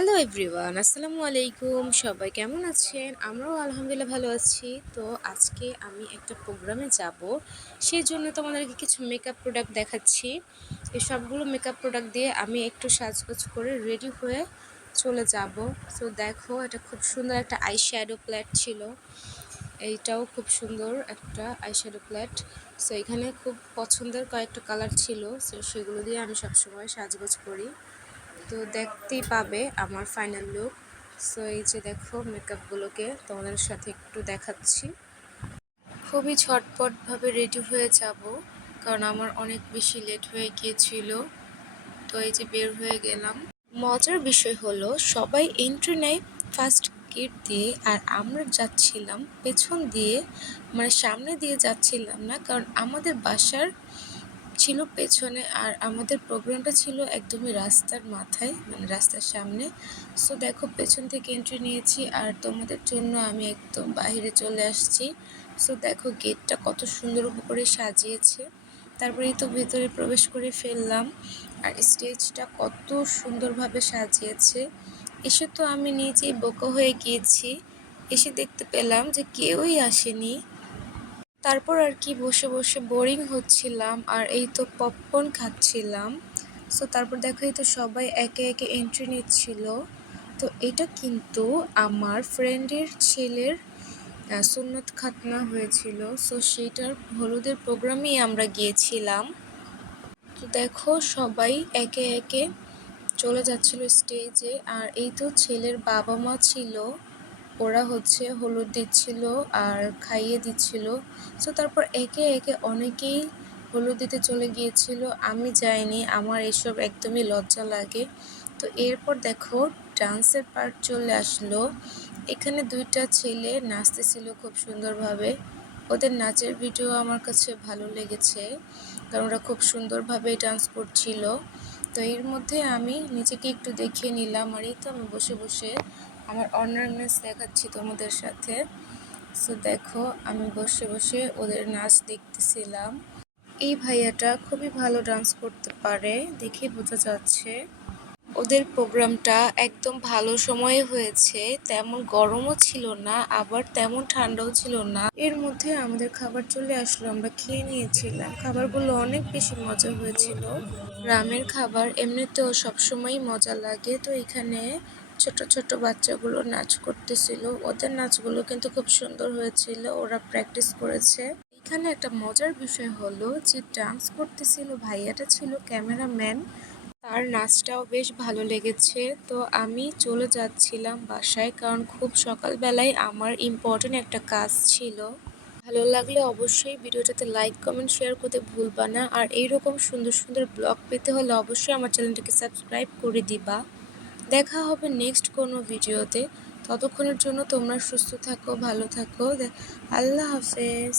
Hello everyone আসসালামু আলাইকুম। সবাই কেমন আছেন? আমরাও আলহামদুলিল্লাহ ভালো আছি। তো আজকে আমি একটা প্রোগ্রামে যাব। সেই জন্য তোমাদেরকে কিছু মেকআপ প্রোডাক্ট দেখাচ্ছি। এই সবগুলো মেকআপ প্রোডাক্ট দিয়ে আমি একটু সাজগোজ করে রেডি হয়ে চলে যাব। তো দেখো, এটা খুব সুন্দর একটা আই শ্যাডো প্ল্যাট ছিল। এইটাও খুব সুন্দর একটা আই শ্যাডো প্ল্যাট সো এখানে খুব পছন্দের কয়েকটা কালার ছিল। সো সেগুলো দিয়ে আমি সবসময় সাজগোজ করি। তো দেখতেই পাবে আমার ফাইনাল লুক সো এই যে দেখো মেকআপগুলোকে তোমাদের সাথে একটু দেখাচ্ছি। খুবই ছটপটভাবে রেডি হয়ে যাব, কারণ আমার অনেক বেশি লেট হয়ে গিয়েছিল। তো এই যে বের হয়ে গেলাম। মজার বিষয় হলো, সবাই এন্ট্রি নেয় ফার্স্ট গেট দিয়ে, আর আমরা যাচ্ছিলাম পেছন দিয়ে মানে সামনে দিয়ে যাচ্ছিলাম না, কারণ আমাদের বাসার ছিল পেছনে আর আমাদের প্রোগ্রামটা ছিল একদমই রাস্তার মাথায় মানে রাস্তার সামনে। সো দেখো, পেছন থেকে এন্ট্রি নিয়েছি আর তোমাদের জন্য আমি একদম বাইরে চলে আসছি। সো দেখো গেটটা কত সুন্দর করে সাজিয়েছে। তারপরেই তো ভেতরে প্রবেশ করে ফেললাম আর স্টেজটা কত সুন্দরভাবে সাজিয়েছে। এসে তো আমি নিজেই বোকা হয়ে গিয়েছি। এসে দেখতে পেলাম যে কেউই আসেনি। তারপর আর কি বসে বসে বোরিং হচ্ছিলাম আর এই তো পপকর্ন খাচ্ছিলাম। সো তারপর দেখো এই তো সবাই একে একে এন্ট্রি নিচ্ছিল। তো এটা কিন্তু আমার ফ্রেন্ডের ছেলের সুন্নত খাতনা হয়েছিল। সো সেইটার হলুদের প্রোগ্রামেই আমরা গিয়েছিলাম। তো দেখো সবাই একে একে চলে যাচ্ছিল স্টেজে আর এই তো ছেলের বাবা মা ছিল। ওরা হচ্ছে হলুদ দিচ্ছিল আর খাইয়ে দিচ্ছিল। সো তারপর একে একে অনেকেই হলুদ দিতে চলে গিয়েছিল। আমি যাইনি, আমার এসব একদমই লজ্জা লাগে। তো এরপর দেখো ডান্সের পার্ট চলে আসলো। এখানে দুইটা ছেলে নাচতেছিল খুব সুন্দরভাবে। ওদের নাচের ভিডিও আমার কাছে ভালো লেগেছে, কারণ ওরা খুব সুন্দরভাবে ডান্স করছিল। তো এর মধ্যে আমি নিজেকে একটু দেখিয়ে নিলাম। আর এই তো আমি বসে বসে আমার অর্নামেন্টস দেখাচ্ছি তোমাদের সাথে। সো দেখো, আমি বসে বসে ওদের নাচ দেখতেছিলাম। এই ভাইয়াটা খুবই ভালো ডান্স করতে পারে দেখে বোঝা যাচ্ছে। ওদের প্রোগ্রামটা একদম ভালো সময়ে হয়েছে, তেমন গরমও ছিল না, আবার তেমন ঠান্ডাও ছিল না। এর মধ্যে আমাদের খাবার চলে আসলো, আমরা খেয়ে নিয়েছিলাম। খাবারগুলো অনেক বেশি মজা হয়েছিল। গ্রামের খাবার এমনিতেও সবসময়ই মজা লাগে। তো এখানে ছোট ছোট বাচ্চাগুলো নাচ করতেছিল। ওদের নাচগুলো কিন্তু খুব সুন্দর হয়েছিল, ওরা প্র্যাকটিস করেছে। এখানে একটা মজার বিষয় হলো যে ডান্স করতেছিল ভাইয়াটা ছিল ক্যামেরাম্যান তার নাচটাও বেশ ভালো লেগেছে। তো আমি চলে যাচ্ছিলাম বাসায় কারণ খুব সকালবেলায় আমার ইম্পর্টেন্ট একটা কাজ ছিল। ভালো লাগলে অবশ্যই ভিডিওটাতে লাইক কমেন্ট শেয়ার করতে ভুলবা না। আর এইরকম সুন্দর সুন্দর ব্লগ পেতে হলে অবশ্যই আমার চ্যানেলটাকে সাবস্ক্রাইব করে দিবা। দেখা হবে নেক্সট কোনো ভিডিওতে ততক্ষণের জন্য তোমরা সুস্থ থাকো ভালো থাকো। আল্লাহ হাফেজ।